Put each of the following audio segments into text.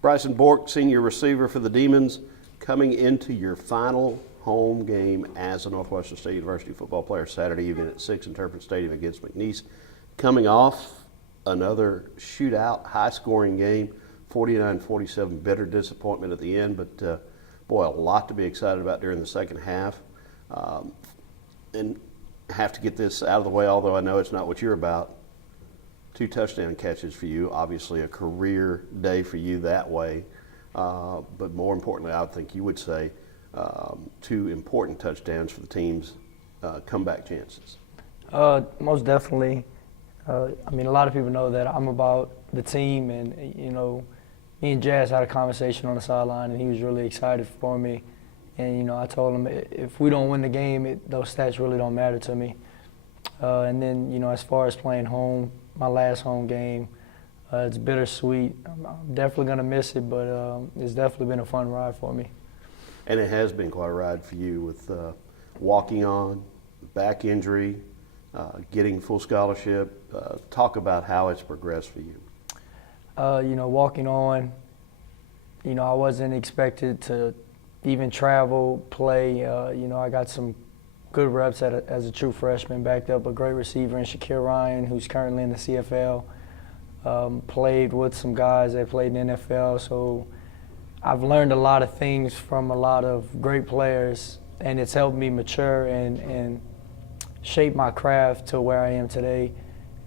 Bryson Bourque, senior receiver for the Demons, coming into your final home game as a Northwestern State University football player Saturday evening at 6 in Turpin Stadium against McNeese. Coming off another shootout, high-scoring game, 49-47, bitter disappointment at the end, but boy, a lot to be excited about during the second half. And have to get this out of the way, although I know it's not what you're about. 2 touchdown catches for you, obviously a career day for you that way. But more importantly, I think you would say 2 important touchdowns for the team's comeback chances. Most definitely. I mean, a lot of people know that I'm about the team, and, you know, me and Jazz had a conversation on the sideline, and he was really excited for me. And, you know, I told him if we don't win the game, those stats really don't matter to me. And then, you know, as far as playing home, my last home game, it's bittersweet. I'm definitely going to miss it, but it's definitely been a fun ride for me. And it has been quite a ride for you with walking on, back injury, getting full scholarship. Talk about how it's progressed for you. You know, walking on, you know, I wasn't expected to even travel, play. You know, I got some good reps as a true freshman, backed up a great receiver in Shakir Ryan, who's currently in the CFL. Played with some guys that played in the NFL, so I've learned a lot of things from a lot of great players, and it's helped me mature and shape my craft to where I am today.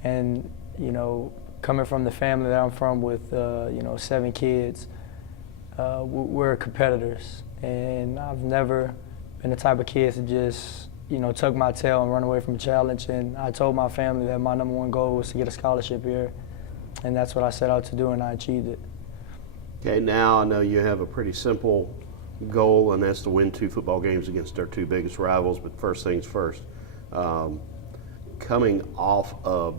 And, you know, coming from the family that I'm from with, you know, 7 kids, we're competitors. And I've never been the type of kid to just, you know, tuck my tail and run away from a challenge. And I told my family that my #1 goal was to get a scholarship here. And that's what I set out to do, and I achieved it. Okay, now I know you have a pretty simple goal, and that's to win 2 football games against our 2 biggest rivals. But first things first, coming off of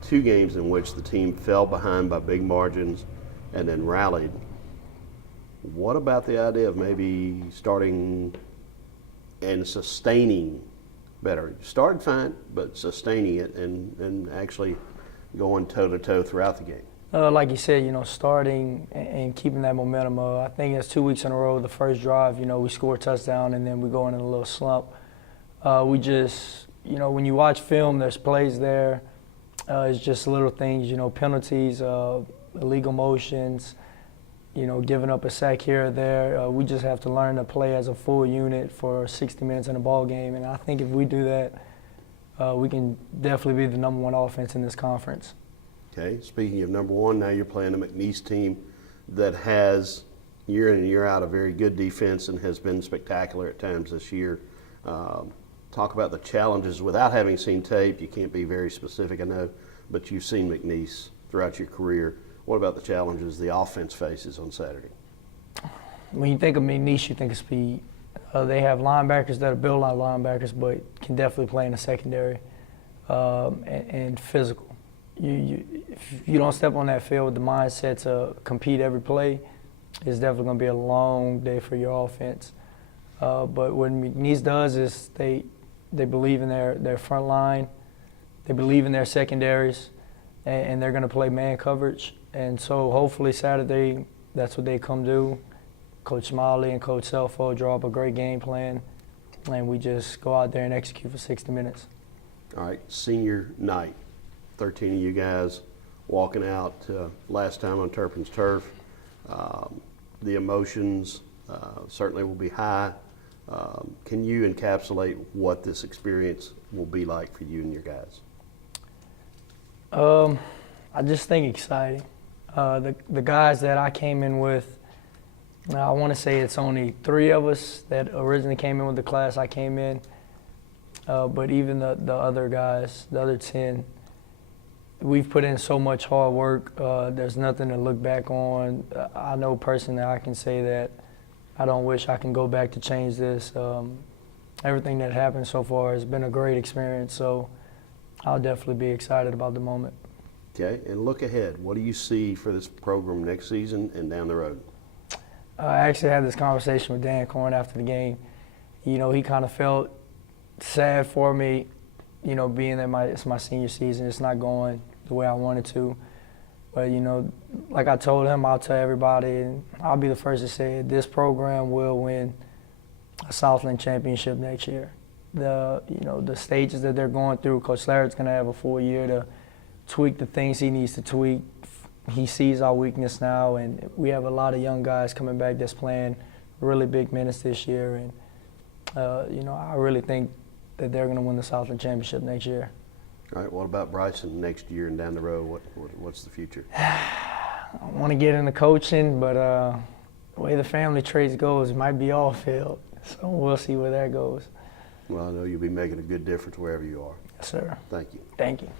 2 games in which the team fell behind by big margins and then rallied, what about the idea of maybe starting and sustaining better? You started fine, but sustaining it and actually going toe-to-toe throughout the game. Like you said, you know, starting and keeping that momentum. I think it's 2 weeks in a row. The first drive, you know, we score a touchdown, and then we go in a little slump. We just, you know, when you watch film, there's plays there. It's just little things, you know, penalties, illegal motions, you know, giving up a sack here or there. We just have to learn to play as a full unit for 60 minutes in a ball game. And I think if we do that, we can definitely be the #1 offense in this conference. Okay, speaking of #1, now you're playing a McNeese team that has year in and year out a very good defense and has been spectacular at times this year. Talk about the challenges. Without having seen tape, you can't be very specific, I know, but you've seen McNeese throughout your career. What about the challenges the offense faces on Saturday? When you think of McNeese, you think of speed. They have linebackers that are built like linebackers, but can definitely play in the secondary, and physical. If you don't step on that field with the mindset to compete every play, it's definitely going to be a long day for your offense. But what McNeese does is they believe in their front line, they believe in their secondaries, and they're going to play man coverage. And so hopefully Saturday, that's what they come do. Coach Smiley and Coach Selfo draw up a great game plan, and we just go out there and execute for 60 minutes. All right, senior night. 13 of you guys walking out last time on Turpin's turf. The emotions certainly will be high. Can you encapsulate what this experience will be like for you and your guys? I just think exciting. The guys that I came in with, I want to say it's only 3 of us that originally came in with the class I came in. But even the other guys, the other 10, we've put in so much hard work. There's nothing to look back on. I know personally I can say that I don't wish I can go back to change this. Everything that happened so far has been a great experience, so I'll definitely be excited about the moment. Okay, and look ahead. What do you see for this program next season and down the road? I actually had this conversation with Dan Corn after the game. You know, he kind of felt sad for me, you know, being that it's my senior season. It's not going the way I wanted to. But, you know, like I told him, I'll tell everybody, and I'll be the first to say it, this program will win a Southland championship next year. The stages that they're going through, Coach Larrett's going to have a full year to tweak the things he needs to tweak. He sees our weakness now, and we have a lot of young guys coming back that's playing really big minutes this year. And, I really think that they're going to win the Southland championship next year. All right, what about Bryson next year and down the road? What's the future? I want to get into coaching, but the way the family traits goes, it might be off field. So we'll see where that goes. Well, I know you'll be making a good difference wherever you are. Yes, sir. Thank you. Thank you.